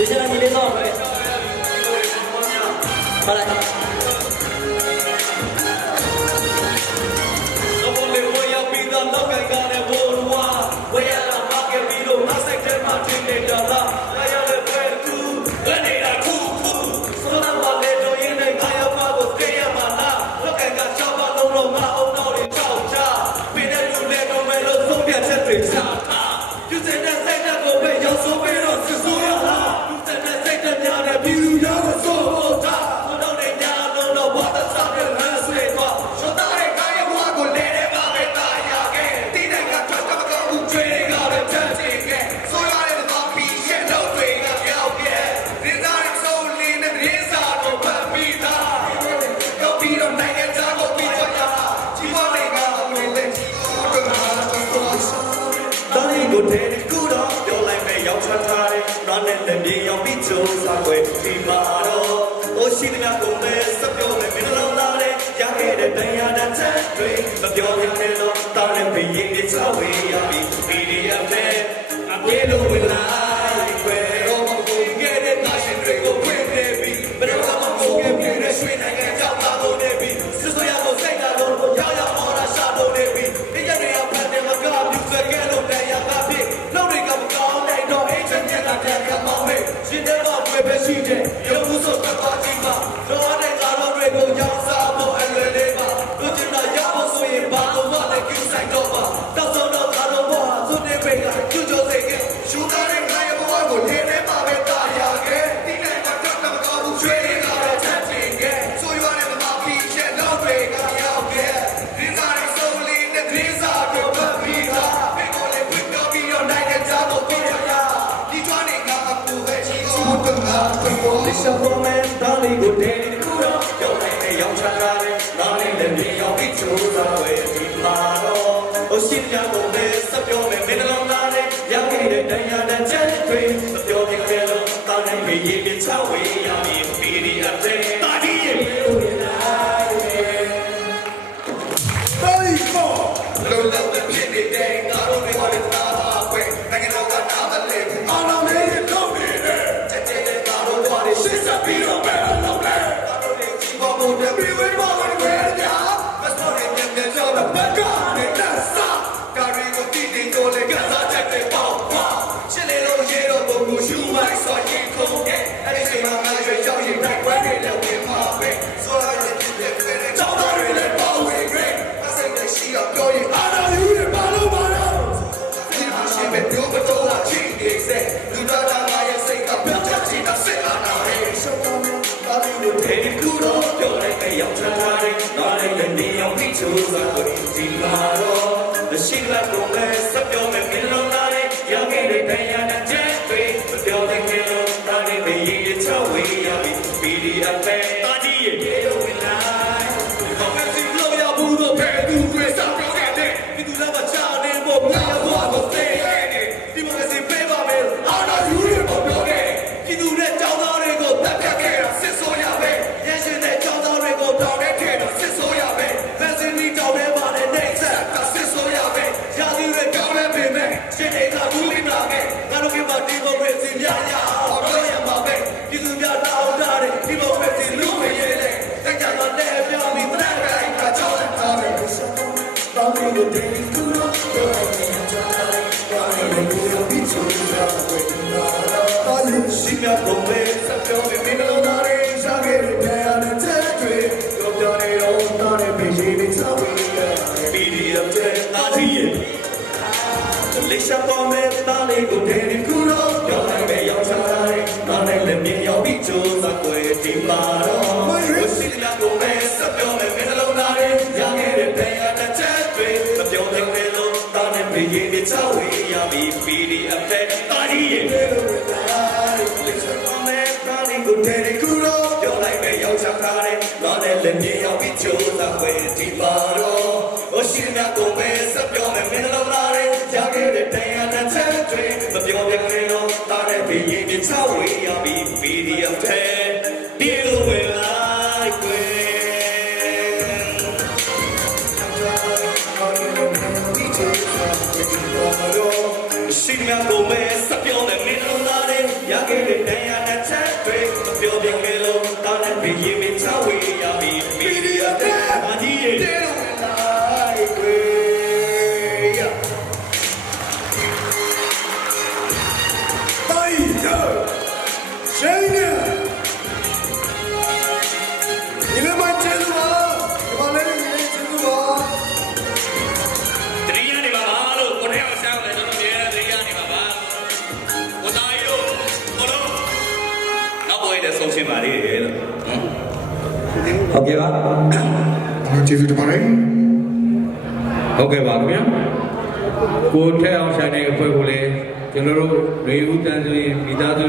接下来你别动，快来。 ကိုတဲ့ကူတော့ပြောလိုက်မယ်ရောက်ချထားတယ်နားနဲ့လည်းမြေရောက်ပြီးကြိုးစားွယ်ဒီမှာတော့အိုရှိသမျှကုန်ပဲစပြောမယ်မင်းလုံးသားတယ်ရခဲ့တဲ့တရားတစ်ချက်တွေမပြောရခဲ့တော့ President ချက်ဖို့မဲဒါလေးကိုတဲတခုတော့ရောက်နိုင်တဲ့ရောက်ချလာတဲ့နားလေးနဲ့မြင်ရောက်ပြီးချိုးစားဝဲဒီမှာတော့အရှိရဖို့မဲစပြောမဲမင်းလုံးသားနဲ့ရောက်ခဲ့တဲ့တရားတန်ချက်တွေမပြောပြခဲ့လို့တောင်းနိုင်ပြီးရေပြချဝေးရပြီ She left the last She me a romance, I feel the middle of the range, I get it down and take it. Go down it down it, bitch, it is how we are. Beat it up, take it, I see it. Lick up on. သမျှကိုမဲစပြောင်းတဲ့မင်းလုံးသားတွေရခဲ့တဲ့တန်ရာနဲ့ချက်တွေပြောပြခဲ့လို့တောင်းတဲ့ပြင်းမချဝေးရပြီ Media Day အကြီးရဲ့ ဟုတ်ကဲ့ပါအားကျေးဇူးတင်ပါတယ်ဟုတ်ကဲ့ပါခင်ဗျာကိုထက်အောင်ဆိုင်တဲ့အဖွဲ့ကိုလည်းကျွန်တော်တို့လူဦးတန်းစုရင်မိသားစု